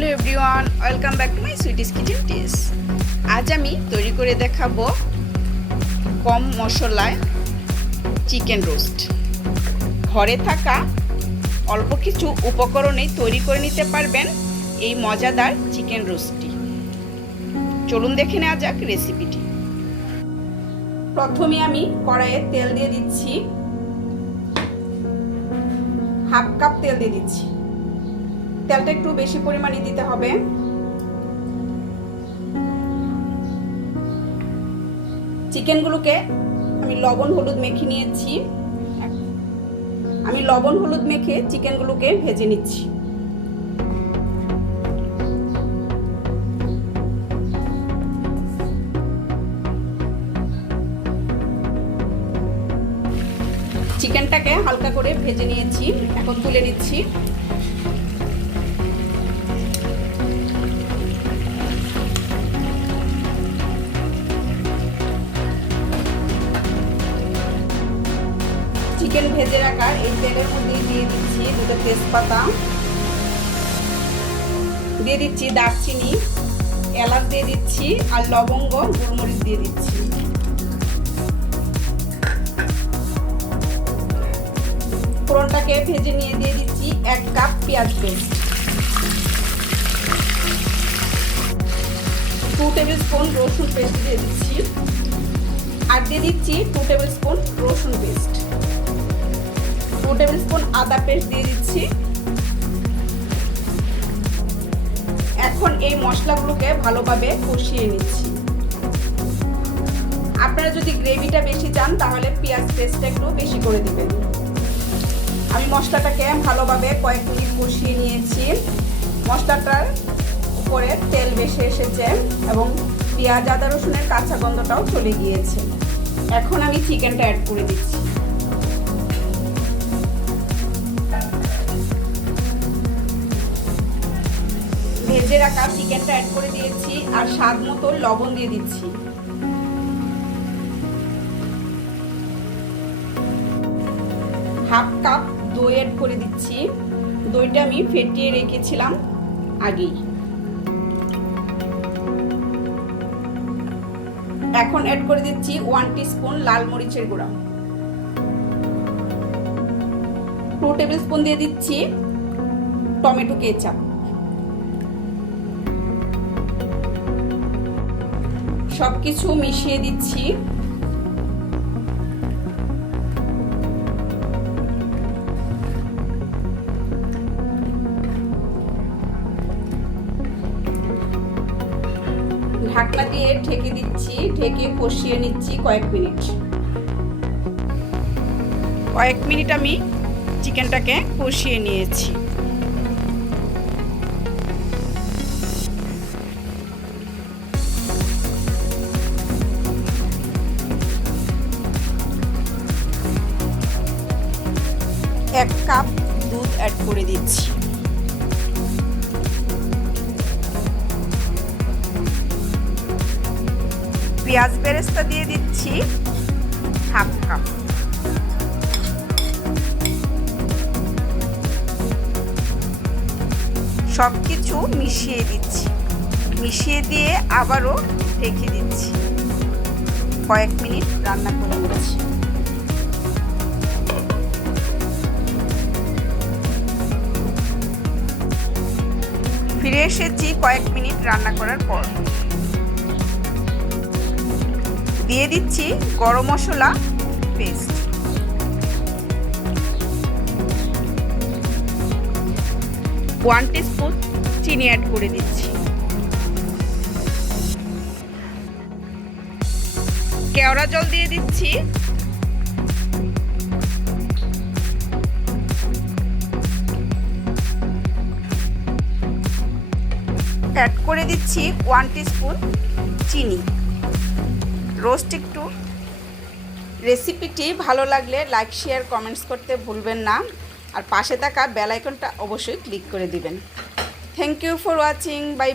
Hello everyone, welcome back to my sweetie's kitchen টিস আজ আমি তৈরি করে দেখাবো কম মশলায় চিকেন রোস্ট। ঘরে থাকা অল্প কিছু উপকরণেই তৈরি করে নিতে পারবেন এই মজাদার চিকেন রোস্টটি। চলুন দেখে নেওয়া যাক রেসিপিটি। প্রথমে আমি কড়াইয়ে তেল দিয়ে দিচ্ছি। হাফ কাপ তেল দিয়ে দিচ্ছি। তেলটা একটু বেশি পরিমাণে দিতে হবে। চিকেনগুলোকে আমি লবণ, হলুদ মেখে নিয়েছি। আমি লবণ, হলুদ মেখে চিকেনগুলোকে ভেজে নিচ্ছি। চিকেনটাকে হালকা করে ভেজে নিয়েছি, এখন তুলে নিচ্ছি। চিকেন ভেজে রাখার এই তেলের মধ্যে দিয়ে দিচ্ছি দুটো তেজপাতা। দিয়ে দিচ্ছি দারচিনি, এলাচ দিয়ে দিচ্ছি, আর লবঙ্গ, গোলমরিচ দিয়ে দিচ্ছি। ফোড়নটাকে ভেজে নিয়ে দিয়ে দিচ্ছি এক কাপ পেঁয়াজ পেস্ট। টু টেবিল স্পুন রসুন পেস্ট দিয়ে দিচ্ছি। আর দিয়ে দিচ্ছি two tablespoon tablespoon আদা পেস্ট দিয়ে দিচ্ছি। এখন এই মশলাগুলোকে ভালোভাবে কষিয়ে নিচ্ছি। আপনারা যদি গ্রেভিটা বেশি চান, তাহলে পেঁয়াজ পেস্টটা একটু বেশি করে দিবেন। আমি মশলাটাকে ভালোভাবে কয়েক মিনিট কষিয়ে নিয়েছি। মশলাটার উপরে তেল বেশি এসেছে এবং পেঁয়াজ, আদা, রসুনের কাঁচা গন্ধটাও চলে গিয়েছে। এখন আমি চিকেনটা অ্যাড করে দিচ্ছি। ভেজে রাখা চিকেনটা অ্যাড করে দিয়েছি আর স্বাদ মতো লবণ দিয়ে দিচ্ছি। হাফ কাপ দই অ্যাড করে দিচ্ছি। দইটা আমি ফেটিয়ে রেখেছিলাম আগেই। এখন অ্যাড করে দিচ্ছি ওয়ান স্পুন লাল মরিচের গুঁড়া। টু টেবিল স্পুন দিয়ে দিচ্ছি টমেটো কেচাপ। সব কিছু মিশিয়ে দিচ্ছি। ঢাকনা দিয়ে ঢেকে দিচ্ছি, ঢেকে কষিয়ে নিচ্ছি কয়েক মিনিট। কয়েক মিনিট আমি চিকেনটাকে কষিয়ে নিয়েছি। এক কাপ দুধ অ্যাড করে দিচ্ছি। পেঁয়াজ বেরেস্তা দিয়ে দিচ্ছি হাফ কাপ। সব কিছু মিশিয়ে দিচ্ছি। মিশিয়ে দিয়ে আবারও রেখে দিচ্ছি। কয়েক মিনিট রান্না করে নিচ্ছি। এসেছি কয়েক মিনিট রান্না করার পর। দিয়ে দিচ্ছি গরম মশলা, পেস্ট। ওয়ান স্পুন চিনি অ্যাড করে দিচ্ছি। কেওড়া জল দিয়ে দিচ্ছি। অ্যাড করে দিচ্ছি ওয়ান স্পুন চিনি। রোস্ট একটু। রেসিপিটি ভালো লাগলে লাইক শেয়ার কমেন্টস করতে ভুলবেন না। আর পাশে থাকা বেল অবশ্যই ক্লিক করে দিবেন। Thank you for watching bye